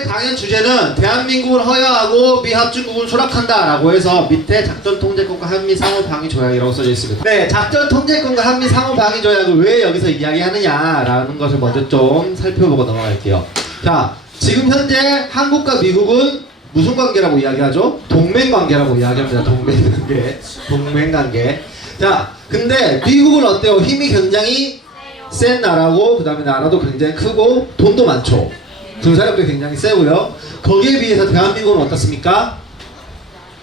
오늘의 강연 주제는 대한민국을 허용하고 미합중국은 수락한다 라고 해서 밑에 작전통제권과 한미상호방위조약이라고 써져 있습니다. 네, 작전통제권과 한미상호방위조약을 왜 여기서 이야기하느냐 라는 것을 먼저 좀 살펴보고 넘어갈게요. 자, 지금 현재 한국과 미국은 무슨 관계라고 이야기하죠? 동맹관계라고 이야기합니다. 동맹관계. 자, 근데 미국은 어때요? 힘이 굉장히 센 나라고, 그 다음에 나라도 굉장히 크고 돈도 많죠. 군사력도 굉장히 세고요. 거기에 비해서 대한민국은 어떻습니까?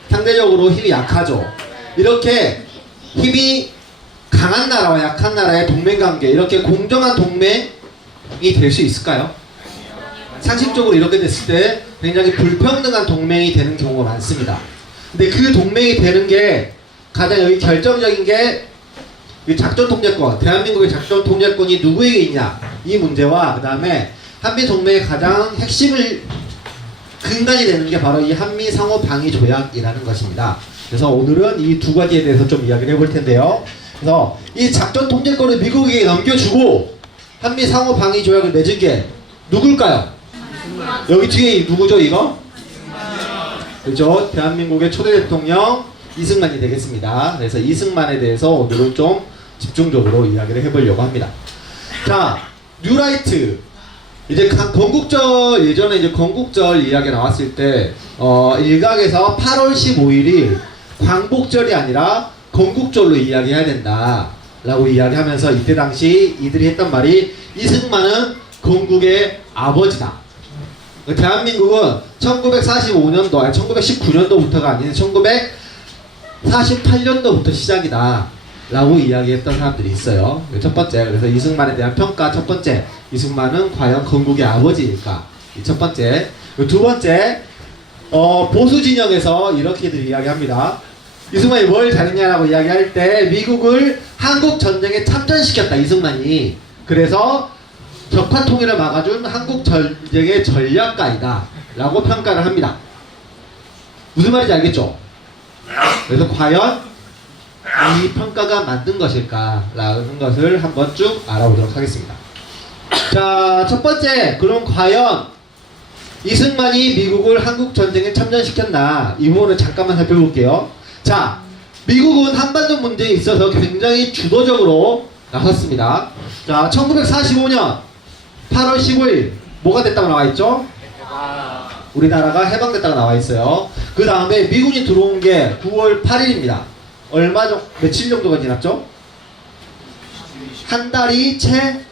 상대적으로 힘이 약하죠. 이렇게 힘이 강한 나라와 약한 나라의 동맹관계, 이렇게 공정한 동맹이 될 수 있을까요? 상식적으로 이렇게 됐을 때 굉장히 불평등한 동맹이 되는 경우가 많습니다. 근데 그 동맹이 되는 게 가장 여기 결정적인 게 이 작전통제권, 대한민국의 작전통제권이 누구에게 있냐, 이 문제와 그 다음에 한미동맹의 가장 핵심을 근간이 되는 게 바로 이 한미상호방위조약이라는 것입니다. 그래서 오늘은 이 두 가지에 대해서 좀 이야기를 해볼 텐데요. 그래서 이 작전통제권을 미국에게 넘겨주고 한미상호방위조약을 맺은 게 누굴까요? 여기 뒤에 누구죠, 이거? 그렇죠. 대한민국의 초대 대통령 이승만이 되겠습니다. 그래서 이승만에 대해서 오늘은 좀 집중적으로 이야기를 해보려고 합니다. 자, 뉴라이트. 이제 건국절, 예전에 이제 건국절 이야기 나왔을 때, 일각에서 8월 15일이 광복절이 아니라 건국절로 이야기해야 된다 라고 이야기하면서 이때 당시 이들이 했던 말이 이승만은 건국의 아버지다. 대한민국은 1945년도, 아니 1919년도부터가 아닌 1948년도부터 시작이다 라고 이야기했던 사람들이 있어요. 첫 번째, 그래서 이승만에 대한 평가 첫 번째, 이승만은 과연 건국의 아버지일까? 이 첫 번째. 두 번째, 보수 진영에서 이렇게들 이야기합니다. 이승만이 뭘 잘했냐라고 이야기할 때 미국을 한국 전쟁에 참전시켰다, 이승만이. 그래서 적화 통일을 막아준 한국 전쟁의 전략가이다 라고 평가를 합니다. 무슨 말인지 알겠죠? 그래서 과연 이 평가가 맞는 것일까 라는 것을 한번 쭉 알아보도록 하겠습니다. 자, 첫 번째, 그럼 과연 이승만이 미국을 한국 전쟁에 참전시켰나, 이 부분을 잠깐만 살펴볼게요. 자, 미국은 한반도 문제에 있어서 굉장히 주도적으로 나섰습니다. 자, 1945년 8월 15일 뭐가 됐다고 나와있죠? 우리나라가 해방됐다고 나와있어요. 그 다음에 미군이 들어온 게 9월 8일입니다. 며칠 정도가 지났죠? 한 달이 채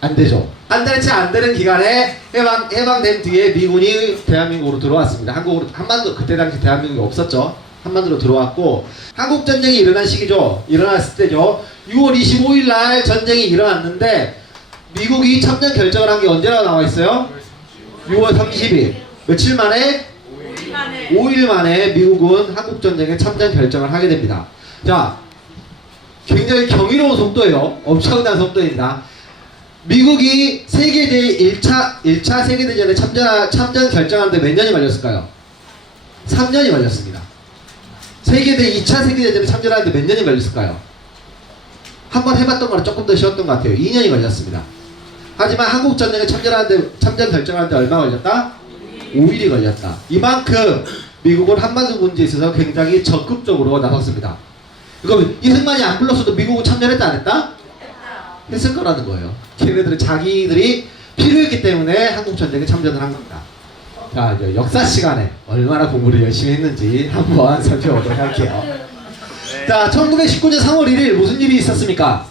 안 되죠. 한 달이 채 안 되는 기간에 해방된 뒤에 미군이 대한민국으로 들어왔습니다. 한반도, 그때 당시 대한민국이 없었죠. 한반도로 들어왔고, 한국전쟁이 일어난 시기죠. 일어났을 때죠. 6월 25일 날 전쟁이 일어났는데, 미국이 참전 결정을 한 게 언제라고 나와있어요? 6월 30일. 며칠 만에? 5일 만에 미국은 한국전쟁에 참전 결정을 하게 됩니다. 자, 굉장히 경이로운 속도예요. 엄청난 속도입니다. 미국이 세계대회 1차 세계대전에 참전 결정하는데 몇 년이 걸렸을까요? 3년이 걸렸습니다. 세계대회 2차 세계대전에 참전하는데 몇 년이 걸렸을까요? 한번 해봤던 거는 조금 더 쉬웠던 것 같아요. 2년이 걸렸습니다. 하지만 한국전쟁에 참전 결정하는데 얼마 걸렸다? 5일이 걸렸다. 이만큼 미국은 한반도 문제에 있어서 굉장히 적극적으로 나섰습니다. 그럼 이승만이 안 불렀어도 미국은 참전했다 안 했다? 했을 거라는 거예요. 걔네들은 자기들이 필요했기 때문에 한국전쟁에 참전을 한 겁니다. 자, 이제 역사 시간에 얼마나 공부를 열심히 했는지 한번 살펴보도록 할게요. 자, 1919년 3월 1일 무슨 일이 있었습니까?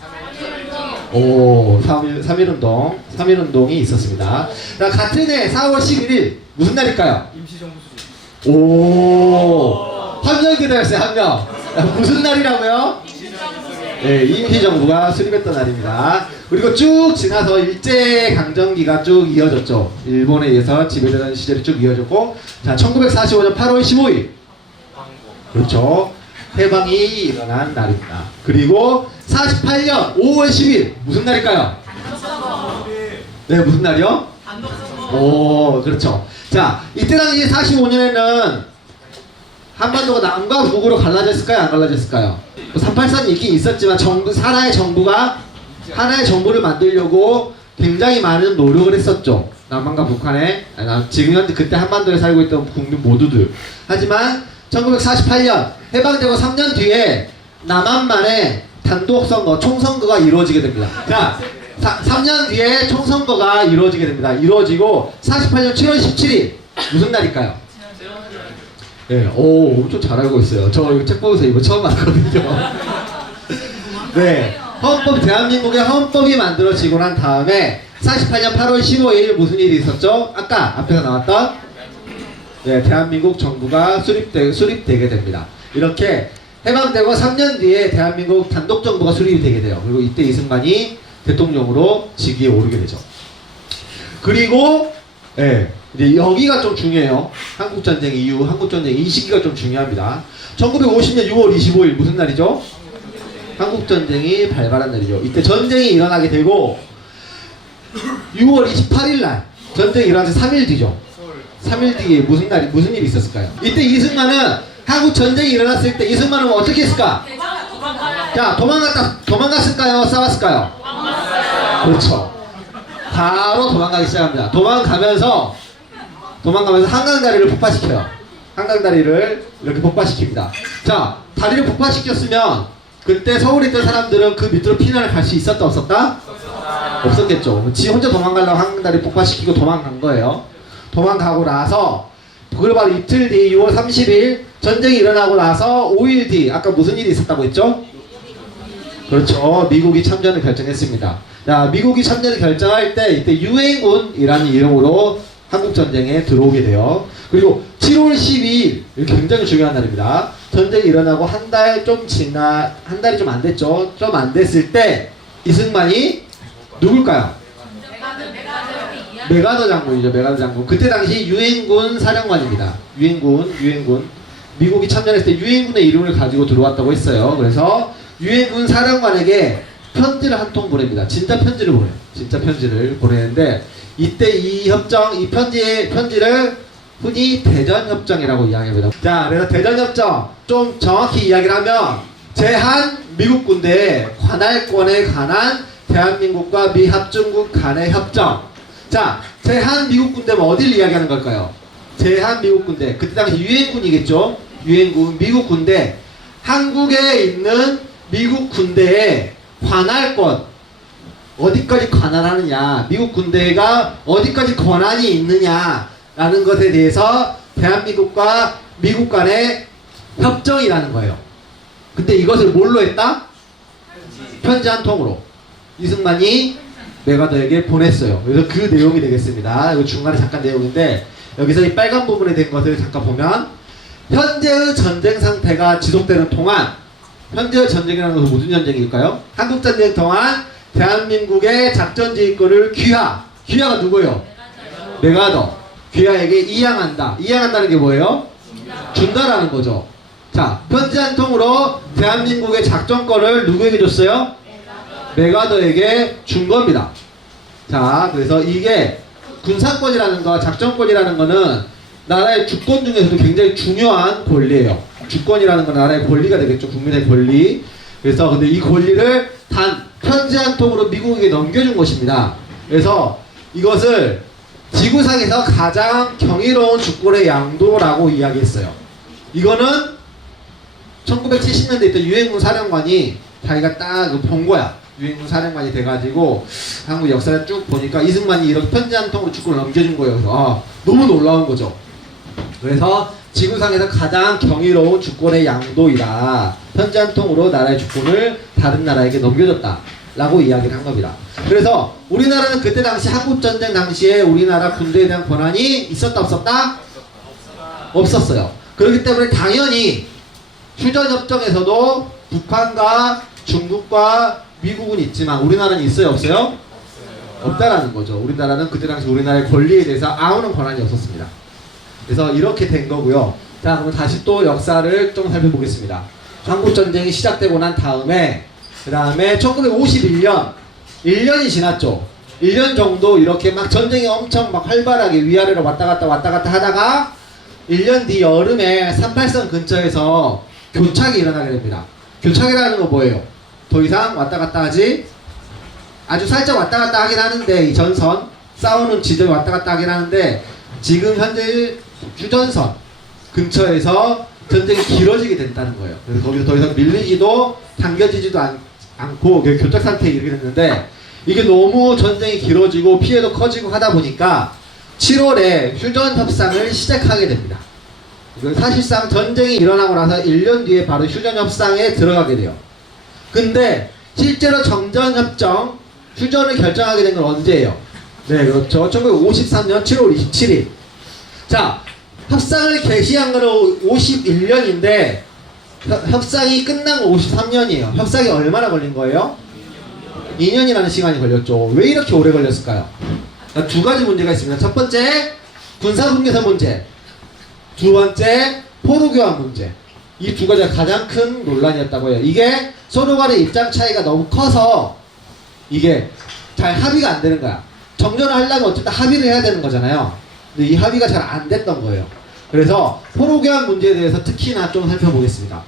3.1운동이 있었습니다. 자, 같은 해 4월 11일 무슨 날일까요? 임시정부 수립. 오, 함정 기다렸어요, 함정. 무슨 날이라고요? 네, 임시정부가 수립했던 날입니다. 그리고 쭉 지나서 일제강점기가 쭉 이어졌죠. 일본에 의해서 지배되던 시절이 쭉 이어졌고, 자, 1945년 8월 15일. 그렇죠. 해방이 일어난 날입니다. 그리고 48년 5월 10일 무슨 날일까요? 네, 무슨 날이요? 오, 그렇죠. 자, 이때 당시 45년에는 한반도가 남과 북으로 갈라졌을까요? 안 갈라졌을까요? 383이 있긴 있었지만 하나의 정부를 만들려고 굉장히 많은 노력을 했었죠. 남한과 북한에 지금 현재 그때 한반도에 살고 있던 국민 모두들. 하지만 1948년 해방되고 3년 뒤에 남한만의 단독 선거, 총선거가 이루어지게 됩니다. 자, 3년 뒤에 총선거가 이루어지게 됩니다. 이루어지고 48년 7월 17일 무슨 날일까요? 네, 오, 엄청 잘 알고 있어요. 저 이거 책 보면서 이거 처음 알거든요. 네, 대한민국의 헌법이 만들어지고 난 다음에 48년 8월 15일 무슨 일이 있었죠? 아까 앞에서 나왔던 네, 대한민국 정부가 수립되게 됩니다. 이렇게 해방되고 3년 뒤에 대한민국 단독 정부가 수립이 되게 돼요. 그리고 이때 이승만이 대통령으로 직위에 오르게 되죠. 그리고 네, 이제 여기가 좀 중요해요. 한국전쟁 이후, 한국전쟁 이 시기가 좀 중요합니다. 1950년 6월 25일 무슨 날이죠? 한국전쟁이 발발한 날이죠. 이때 전쟁이 일어나게 되고 6월 28일 날 전쟁이 일어나서 3일 뒤죠. 3일 뒤에 무슨 일이 있었을까요? 이때 이승만은 한국 전쟁이 일어났을 때 이승만은 어떻게 했을까? 자, 도망갔을까요? 싸웠을까요? 그렇죠. 바로 도망가기 시작합니다. 도망가면서 한강다리를 폭파시켜요. 한강다리를 이렇게 폭파시킵니다. 자, 다리를 폭파시켰으면 그때 서울에 있던 사람들은 그 밑으로 피난을 갈 수 있었다 없었다? 없었겠죠. 지 혼자 도망가려고 한강다리 폭파시키고 도망간 거예요. 도망가고 나서 그걸 바로 이틀 뒤 6월 30일 전쟁이 일어나고 나서 5일 뒤 아까 무슨 일이 있었다고 했죠? 그렇죠. 미국이 참전을 결정했습니다. 자, 미국이 참전을 결정할 때 이때 유엔군이라는 이름으로 한국전쟁에 들어오게 돼요. 그리고 7월 12일 굉장히 중요한 날입니다. 전쟁이 일어나고 한 달이 좀 안 됐죠. 좀 안 됐을 때 이승만이 누굴까요? 메가더 장군이죠. 메가더 장군. 그때 당시 유엔군 사령관입니다. 유엔군. 미국이 참전했을 때 유엔군의 이름을 가지고 들어왔다고 했어요. 그래서 유엔군 사령관에게 편지를 한 통 보냅니다. 진짜 편지를 보내요. 진짜 편지를 보내는데 이때 이 편지를 흔히 대전협정이라고 이야기합니다. 자, 그래서 대전협정 좀 정확히 이야기를 하면 제한 미국 군대의 관할권에 관한 대한민국과 미 합중국 간의 협정. 자, 제한 미국 군대는 어딜 이야기하는 걸까요? 제한 미국 군대. 그때 당시 유엔군이겠죠? 유엔군, 미국 군대. 한국에 있는 미국 군대의 관할권. 어디까지 관할하느냐. 미국 군대가 어디까지 권한이 있느냐라는 것에 대해서 대한민국과 미국 간의 협정이라는 거예요. 근데 이것을 뭘로 했다? 편지 한 통으로. 이승만이 메가더에게 보냈어요. 그래서 그 내용이 되겠습니다. 이거 중간에 잠깐 내용인데 여기서 이 빨간 부분에 된 것을 잠깐 보면 현재의 전쟁 상태가 지속되는 동안 현재의 전쟁이라는 것은 무슨 전쟁일까요? 한국전쟁 동안 대한민국의 작전지휘권을 귀하가 누구예요? 메가더. 귀하에게 이양한다. 이양한다는 게 뭐예요? 준다라는 거죠. 자, 편지 한 통으로 대한민국의 작전권을 누구에게 줬어요? 메가더에게 준 겁니다. 자, 그래서 이게 군사권이라는 거, 작전권이라는 거는 나라의 주권 중에서도 굉장히 중요한 권리예요. 주권이라는 건 나라의 권리가 되겠죠. 국민의 권리. 그래서 근데 이 권리를 단 편지 한 통으로 미국에게 넘겨준 것입니다. 그래서 이것을 지구상에서 가장 경이로운 주권의 양도라고 이야기했어요. 이거는 1970년대 있던 유엔군 사령관이 자기가 딱 본 거야. 유엔군 사령관이 돼가지고 한국 역사를 쭉 보니까 이승만이 이렇게 편지 한 통으로 주권을 넘겨준 거예요. 그래서 너무 놀라운 거죠. 그래서 지구상에서 가장 경이로운 주권의 양도이다. 편지 한 통으로 나라의 주권을 다른 나라에게 넘겨줬다. 라고 이야기를 한 겁니다. 그래서 우리나라는 그때 당시 한국전쟁 당시에 우리나라 군대에 대한 권한이 있었다 없었다? 없었어요. 그렇기 때문에 당연히 휴전협정에서도 북한과 중국과 미국은 있지만 우리나라는 있어요 없어요? 없다라는 거죠. 우리나라는 그때 당시 우리나라의 권리에 대해서 아무런 권한이 없었습니다. 그래서 이렇게 된 거고요. 자, 그럼 다시 또 역사를 좀 살펴보겠습니다. 한국전쟁이 시작되고 난 다음에 그 다음에 1951년 1년이 지났죠. 1년 정도 이렇게 막 전쟁이 엄청 막 활발하게 위아래로 왔다 갔다 하다가 1년 뒤 여름에 38선 근처에서 교착이 일어나게 됩니다. 교착이라는 거 뭐예요? 더 이상 왔다 갔다 하지? 아주 살짝 왔다 갔다 하긴 하는데 이 전선 싸우는 지점이 왔다 갔다 하긴 하는데 지금 현재 휴전선 근처에서 전쟁이 길어지게 된다는 거예요. 그래서 거기서 더 이상 밀리지도 당겨지지도 않고 교착 상태에 이르게 됐는데 이게 너무 전쟁이 길어지고 피해도 커지고 하다 보니까 7월에 휴전 협상을 시작하게 됩니다. 사실상 전쟁이 일어나고 나서 1년 뒤에 바로 휴전 협상에 들어가게 돼요. 근데 실제로 정전협정 휴전을 결정하게 된 건 언제예요? 네, 그렇죠. 1953년 7월 27일. 자, 협상을 개시한 거는 51년인데 협상이 끝난 건 53년이에요. 협상이 얼마나 걸린 거예요? 2년이라는 시간이 걸렸죠. 왜 이렇게 오래 걸렸을까요? 두 가지 문제가 있습니다. 첫 번째, 군사분계선 문제. 두 번째, 포로교환 문제. 이 두 가지가 가장 큰 논란이었다고 해요. 이게 서로 간의 입장 차이가 너무 커서 이게 잘 합의가 안 되는 거야. 정전을 하려면 어쨌든 합의를 해야 되는 거잖아요. 근데 이 합의가 잘 안 됐던 거예요. 그래서 포로교환 문제에 대해서 특히나 좀 살펴보겠습니다.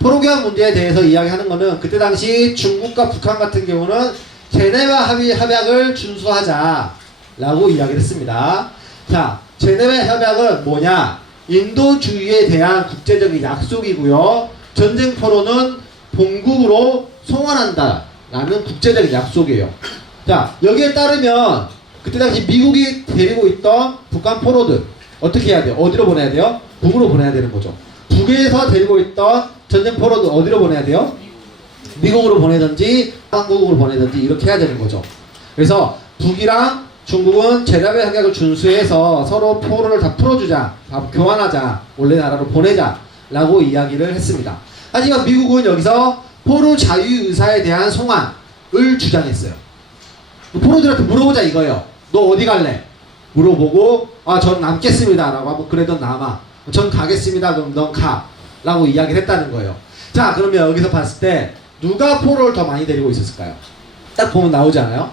포로교환 문제에 대해서 이야기하는 거는 그때 당시 중국과 북한 같은 경우는 제네바 협약을 준수하자라고 이야기를 했습니다. 자, 제네바 협약은 뭐냐? 인도주의에 대한 국제적인 약속이고요. 전쟁 포로는 본국으로 송환한다 라는 국제적인 약속이에요. 자, 여기에 따르면 그때 당시 미국이 데리고 있던 북한 포로들 어떻게 해야 돼요? 어디로 보내야 돼요? 북으로 보내야 되는 거죠. 북에서 데리고 있던 전쟁 포로들 어디로 보내야 돼요? 미국으로 보내든지 한국으로 보내든지 이렇게 해야 되는 거죠. 그래서 북이랑 중국은 제네바 협약을 준수해서 서로 포로를 다 풀어주자, 다 교환하자, 원래 나라로 보내자 라고 이야기를 했습니다. 하지만 미국은 여기서 포로 자유의사에 대한 송환을 주장했어요. 포로들한테 물어보자 이거예요. 너 어디 갈래? 물어보고 전 남겠습니다 라고 하면 그래 넌 남아. 전 가겠습니다. 그럼 넌 가 라고 이야기를 했다는 거예요. 자, 그러면 여기서 봤을 때 누가 포로를 더 많이 데리고 있었을까요? 딱 보면 나오지 않아요?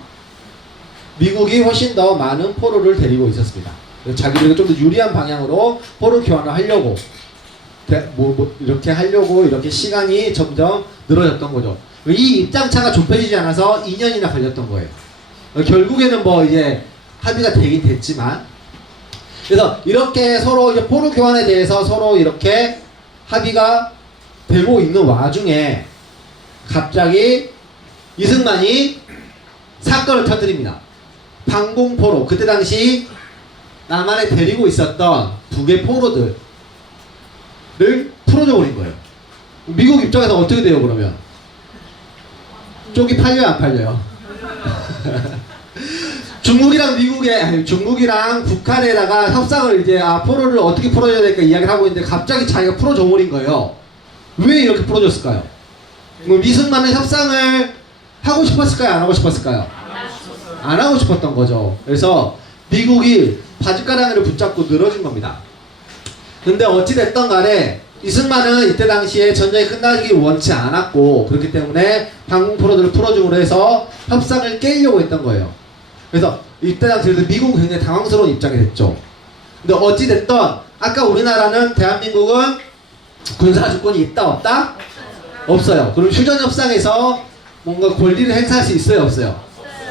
미국이 훨씬 더 많은 포로를 데리고 있었습니다. 자기들이 좀 더 유리한 방향으로 포로 교환을 하려고 이렇게 하려고 이렇게 시간이 점점 늘어졌던 거죠. 이 입장차가 좁혀지지 않아서 2년이나 걸렸던 거예요. 결국에는 뭐 이제 합의가 되긴 됐지만, 그래서 이렇게 서로 이제 포로 교환에 대해서 서로 이렇게 합의가 되고 있는 와중에 갑자기 이승만이 사건을 터뜨립니다. 방공포로, 그때 당시 남한에 데리고 있었던 북의 포로들을 풀어줘 버린 거예요. 미국 입장에서 어떻게 돼요 그러면? 쪽이 팔려요 안 팔려요? 중국이랑 북한에다가 협상을 이제 포로를 어떻게 풀어줘야 될까 이야기를 하고 있는데 갑자기 자기가 풀어줘 버린 거예요. 왜 이렇게 풀어줬을까요? 이승만은 협상을 하고 싶었을까요? 안 하고 싶었을까요? 안 하고 싶었던 거죠. 그래서 미국이 바짓가랑이를 붙잡고 늘어진 겁니다. 근데 어찌됐던 간에 이승만은 이때 당시에 전쟁이 끝나기 원치 않았고 그렇기 때문에 방공포로들을 풀어줌으로 해서 협상을 깨려고 했던 거예요. 그래서 이때 당시에 미국은 굉장히 당황스러운 입장이 됐죠. 근데 어찌됐던 아까 우리나라는 대한민국은 군사주권이 있다 없다? 없어요. 그럼 휴전협상에서 뭔가 권리를 행사할 수 있어요 없어요?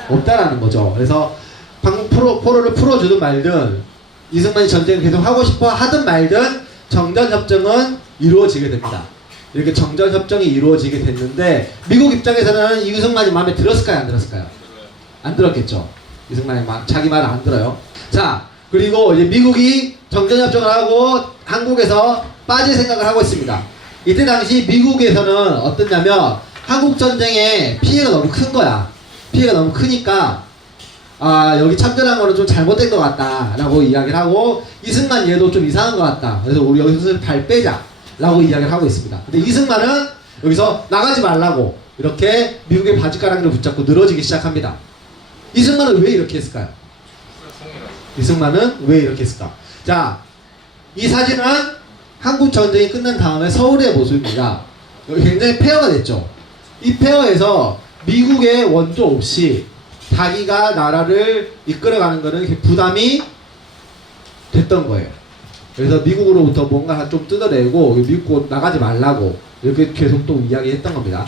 없다라는 거죠. 그래서 방공포로를 풀어주든 말든 이승만이 전쟁을 계속 하고 싶어 하든 말든 정전협정은 이루어지게 됩니다. 이렇게 정전협정이 이루어지게 됐는데 미국 입장에서는 이승만이 마음에 들었을까요 안 들었을까요? 안 들었겠죠. 이승만이 자기 말을 안 들어요. 자, 그리고 이제 미국이 정전협정을 하고 한국에서 빠질 생각을 하고 있습니다. 이때 당시 미국에서는 어떠냐면 한국전쟁에 피해가 너무 큰 거야. 피해가 너무 크니까 여기 참전한 거는 좀 잘못된 것 같다 라고 이야기를 하고 이승만 얘도 좀 이상한 것 같다. 그래서 우리 여기서 발 빼자 라고 이야기를 하고 있습니다. 근데 이승만은 여기서 나가지 말라고 이렇게 미국의 바짓가랑이를 붙잡고 늘어지기 시작합니다. 이승만은 왜 이렇게 했을까요? 이승만은 왜 이렇게 했을까? 자, 이 사진은 한국 전쟁이 끝난 다음에 서울의 모습입니다. 여기 굉장히 폐허가 됐죠. 이 폐허에서 미국의 원조 없이 자기가 나라를 이끌어가는 것은 부담이 됐던 거예요. 그래서 미국으로부터 뭔가 좀 뜯어내고 미국 나가지 말라고 이렇게 계속 또 이야기했던 겁니다.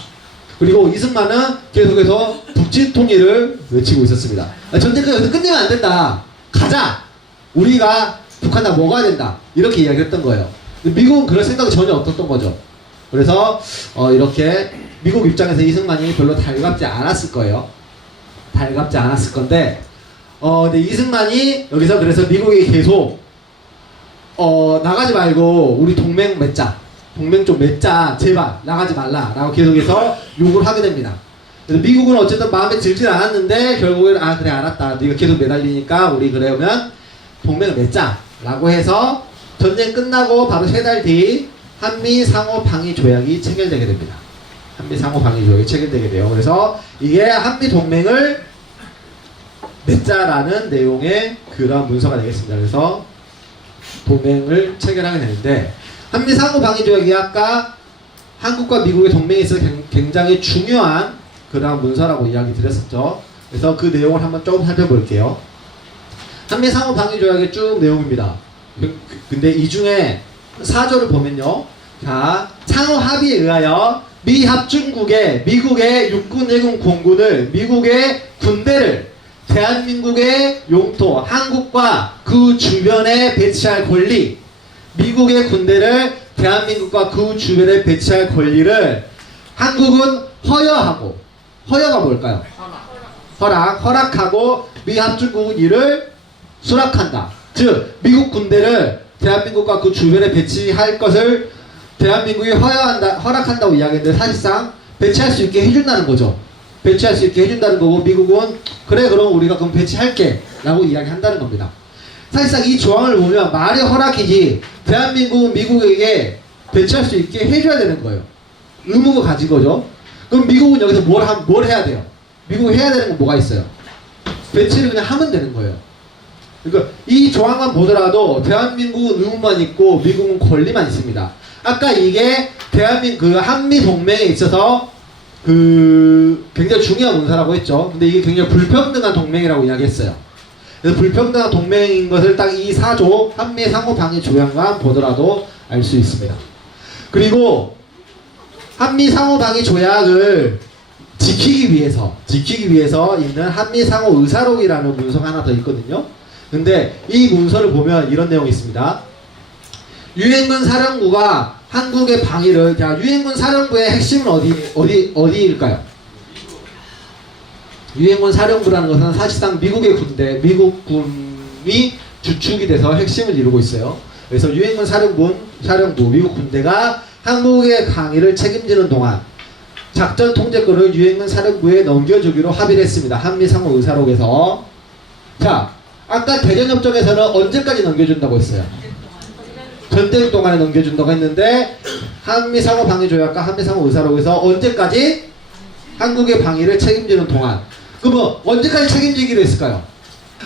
그리고 이승만은 계속해서 북진 통일을 외치고 있었습니다. 전쟁까지 여기서 끝내면 안 된다. 가자. 우리가 북한 다 먹어야 된다. 이렇게 이야기했던 거예요. 미국은 그럴 생각이 전혀 없었던 거죠. 그래서 이렇게 미국 입장에서 이승만이 별로 달갑지 않았을 거예요. 달갑지 않았을 건데 근데 이승만이 여기서 그래서 미국이 계속 나가지 말고 우리 동맹 맺자. 동맹 좀 맺자. 제발 나가지 말라. 라고 계속해서 요구를 하게 됩니다. 그래서 미국은 어쨌든 마음에 들진 않았는데 결국엔 그래 알았다. 네가 계속 매달리니까 우리 그러면 동맹을 맺자. 라고 해서 전쟁 끝나고 바로 3달 뒤 한미 상호 방위 조약이 체결되게 됩니다. 한미 상호 방위 조약이 체결되게 돼요. 그래서 이게 한미 동맹을 맺자라는 내용의 그런 문서가 되겠습니다. 그래서 동맹을 체결하게 되는데 한미 상호 방위 조약이 아까 한국과 미국의 동맹에 있어서 굉장히 중요한 그런 문서라고 이야기 드렸었죠. 그래서 그 내용을 한번 조금 살펴볼게요. 한미 상호 방위 조약의 쭉 내용입니다. 근데 이 중에 4조를 보면요. 자, 상호 합의에 의하여 미 합중국의 미국의 육군 해군 공군을 미국의 군대를 대한민국의 영토 한국과 그 주변에 배치할 권리, 미국의 군대를 대한민국과 그 주변에 배치할 권리를 한국은 허여하고, 허여가 뭘까요? 허락하고 미 합중국은 이를 수락한다. 즉 미국 군대를 대한민국과 그 주변에 배치할 것을 대한민국이 허락한다고 이야기했는데 사실상 배치할 수 있게 해준다는 거죠. 배치할 수 있게 해준다는 거고 미국은 그래 그럼 우리가 그럼 배치할게 라고 이야기한다는 겁니다. 사실상 이 조항을 보면 말이 허락이지 대한민국은 미국에게 배치할 수 있게 해줘야 되는 거예요. 의무가 가진 거죠. 그럼 미국은 여기서 뭘 해야 돼요? 미국이 해야 되는 건 뭐가 있어요? 배치를 그냥 하면 되는 거예요. 그러니까 이 조항만 보더라도 대한민국은 의무만 있고 미국은 권리만 있습니다. 아까 이게 대한민국 한미 동맹에 있어서 굉장히 중요한 문서라고 했죠. 근데 이게 굉장히 불평등한 동맹이라고 이야기했어요. 그래서 불평등한 동맹인 것을 딱 이 4조 한미 상호 방위 조약만 보더라도 알 수 있습니다. 그리고 한미 상호 방위 조약을 지키기 위해서 있는 한미 상호 의사록이라는 문서가 하나 더 있거든요. 근데 이 문서를 보면 이런 내용이 있습니다. 유엔군 사령부가 한국의 방위를, 유엔군 사령부의 핵심은 어디일까요? 유엔군 사령부라는 것은 사실상 미국의 군대, 미국군이 주축이 돼서 핵심을 이루고 있어요. 그래서 유엔군 사령부, 미국 군대가 한국의 방위를 책임지는 동안 작전 통제권을 유엔군 사령부에 넘겨주기로 합의를 했습니다. 한미 상호 의사록에서. 자, 아까 대전협정에서는 언제까지 넘겨준다고 했어요? 전쟁 동안에 넘겨준다고 했는데 한미 상호 방위 조약과 한미 상호 의사록에서 언제까지 한국의 방위를 책임지는 동안. 그럼 언제까지 책임지기로 했을까요?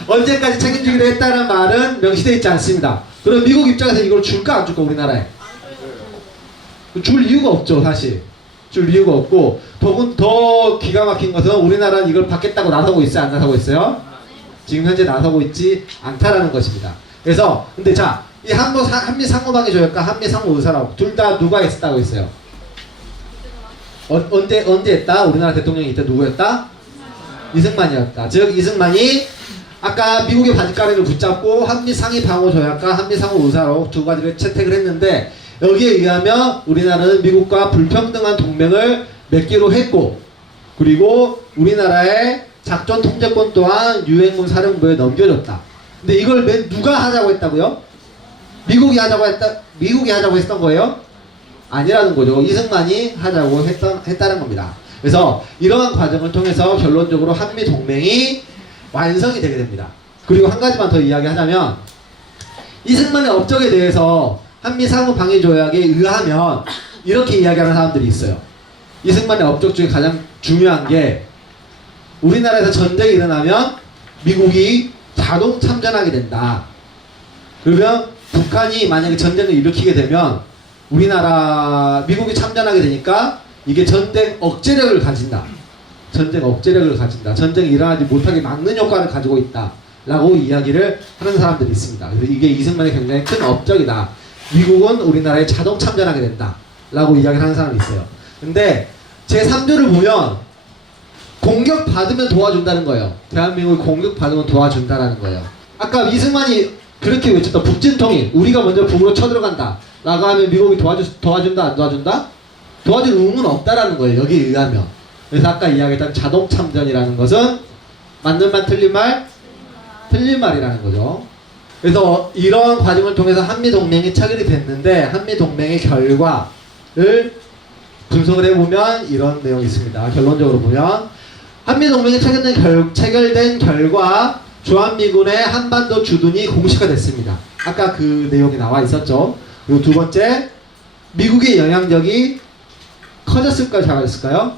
언제까지 책임지기로 했다는 말은 명시되어 있지 않습니다. 그럼 미국 입장에서 이걸 줄까 안 줄까 우리나라에? 줄 이유가 없죠. 사실 줄 이유가 없고 더 기가 막힌 것은 우리나라는 이걸 받겠다고 나서고 있어요? 안 나서고 있어요? 지금 현재 나서고 있지 않다라는 것입니다. 그래서 근데 자, 이 한미 상호 방위 조약과 한미 상호 의사록 둘 다 누가 했다고 했어요? 언제 했다? 우리나라 대통령이 이때 누구였다? 이승만이었다. 즉 이승만이 아까 미국의 바짓가랑이를 붙잡고 한미 상위 방호 조약과 한미 상호 의사록 두 가지를 채택을 했는데 여기에 의하면 우리나라는 미국과 불평등한 동맹을 맺기로 했고 그리고 우리나라의 작전 통제권 또한 유엔군 사령부에 넘겨줬다. 근데 이걸 누가 하자고 했다고요? 미국이 하자고 했던 거예요? 아니라는 거죠. 이승만이 하자고 했다는 겁니다. 그래서 이러한 과정을 통해서 결론적으로 한미 동맹이 완성이 되게 됩니다. 그리고 한 가지만 더 이야기하자면 이승만의 업적에 대해서 한미 상호 방위 조약에 의하면 이렇게 이야기하는 사람들이 있어요. 이승만의 업적 중에 가장 중요한 게 우리나라에서 전쟁이 일어나면 미국이 자동 참전하게 된다. 그러면 북한이 만약에 전쟁을 일으키게 되면 미국이 참전하게 되니까 이게 전쟁 억제력을 가진다. 전쟁이 일어나지 못하게 막는 효과를 가지고 있다. 라고 이야기를 하는 사람들이 있습니다. 그래서 이게 이승만의 굉장히 큰 업적이다. 미국은 우리나라에 자동 참전하게 된다. 라고 이야기를 하는 사람이 있어요. 근데 제3조를 보면 공격받으면 도와준다는 거예요. 대한민국이 공격받으면 도와준다는 거예요. 아까 이승만이 그렇게 외쳤던 북진통일, 우리가 먼저 북으로 쳐들어간다 라고 하면 미국이 도와준다 안 도와준다? 도와줄 의무는 없다라는 거예요. 여기에 의하면. 그래서 아까 이야기했던 자동참전이라는 것은 맞는 말 틀린 말? 틀린 말이라는 거죠. 그래서 이런 과정을 통해서 한미동맹이 체결이 됐는데 한미동맹의 결과를 분석을 해보면 이런 내용이 있습니다. 결론적으로 보면 한미동맹이 체결된 결과 주한미군의 한반도 주둔이 공식화됐습니다. 아까 그 내용이 나와 있었죠. 그리고 두 번째, 미국의 영향력이 커졌을까요? 작아졌을까요?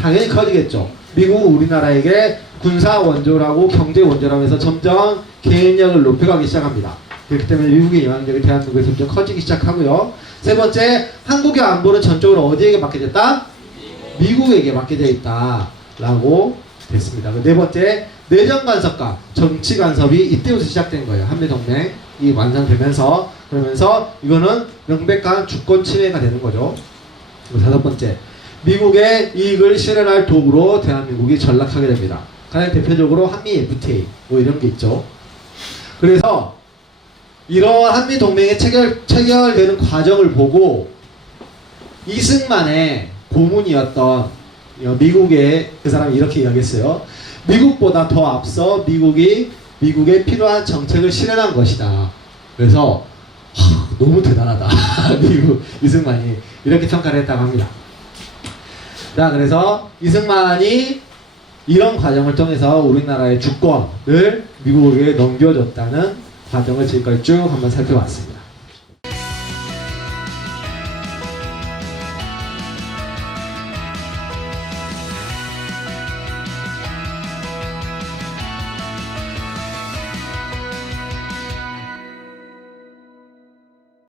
당연히 커지겠죠. 미국은 우리나라에게 군사 원조라고 경제 원조라고 해서 점점 개인력을 높여가기 시작합니다. 그렇기 때문에 미국의 영향력이 대한민국에 점점 커지기 시작하고요. 세 번째, 한국의 안보는 전적으로 어디에게 맡게 됐다? 미국에게 맡게 되어 있다 라고 됐습니다. 네 번째, 내정 간섭과 정치 간섭이 이때부터 시작된 거예요. 한미동맹이 완성되면서. 그러면서 이거는 명백한 주권 침해가 되는 거죠. 다섯 번째, 미국의 이익을 실현할 도구로 대한민국이 전락하게 됩니다. 가장 대표적으로 한미 FTA 뭐 이런 게 있죠. 그래서 이러한 한미 동맹의 체결되는 과정을 보고 이승만의 고문이었던 미국의 그 사람이 이렇게 이야기했어요. 미국보다 더 앞서 미국에 필요한 정책을 실현한 것이다. 그래서 너무 대단하다. 미국 이승만이 이렇게 평가를 했다고 합니다. 자, 그래서 이승만이 이런 과정을 통해서 우리나라의 주권을 미국에게 넘겨줬다는 과정을 지금까지 쭉 한번 살펴봤습니다.